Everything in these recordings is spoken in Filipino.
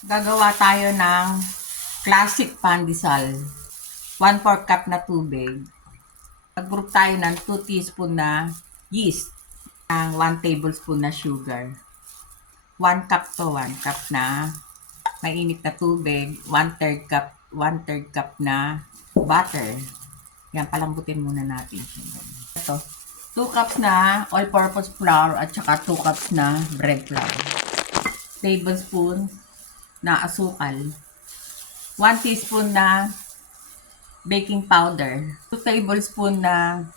Gagawa tayo ng classic pandesal. 1/4 cup na tubig. Mag-group tayo ng 2 teaspoon na yeast. Ang 1 tablespoon na sugar. 1 cup to, 1 cup na mainit na tubig. 1/3 cup na butter. Yan, palambutin muna natin. Ito, 2 cups na all-purpose flour at saka 2 cups na bread flour. Tablespoon na asukal. 1 teaspoon na baking powder. 2 tablespoon na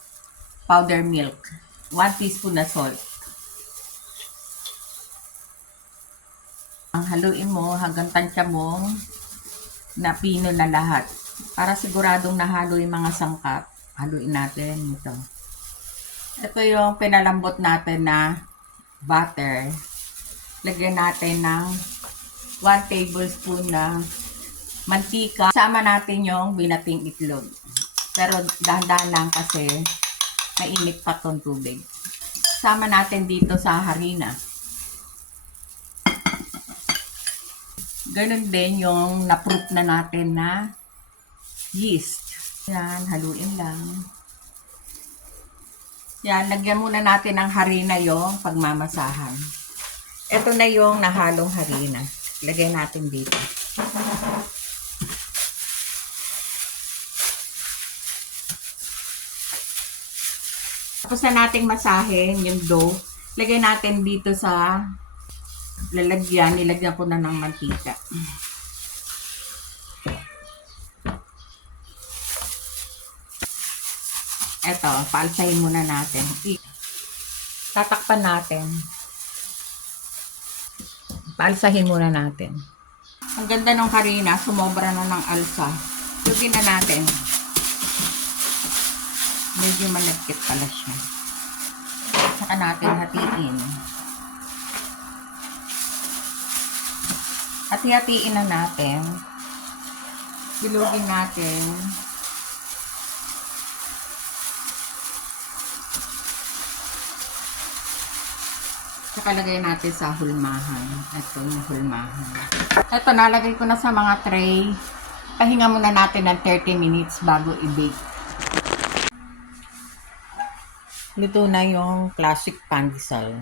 powder milk. 1 teaspoon na salt. Ang haluin mo hanggang tansya mong napino na lahat. Para siguradong nahalo yung mga sangkap, haluin natin ito. Ito yung pinalambot natin na butter. Lagyan natin ng 1 tablespoon na mantika. Sama natin yung binating itlog. Pero dahan-dahan lang kasi mainit pa tong tubig. Sama natin dito sa harina. Ganun din yung na-proof na natin na yeast. Yan, haluin lang. Yan, lagyan muna natin ng harina yung pagmamasahan. Ito na yung nahalong harina. Lagay natin dito. Tapos na nating masahin yung dough. Lagay natin dito sa lalagyan. Nilagyan ko na ng mantika. Eto, paalsahin muna natin. Tatakpan natin. Paalsahin muna natin. Ang ganda ng harina, sumobra na ng alsa. Lugin na natin. Medyo malagkit pala siya. Saka natin hatiin. Hati-hatiin na natin. Bilugin natin. Saka lagay natin sa hulmahan. Ito yung hulmahan. Ito, nalagay ko na sa mga tray. Pahinga muna natin ng 30 minutes bago i-bake. Luto na yung classic pandesal.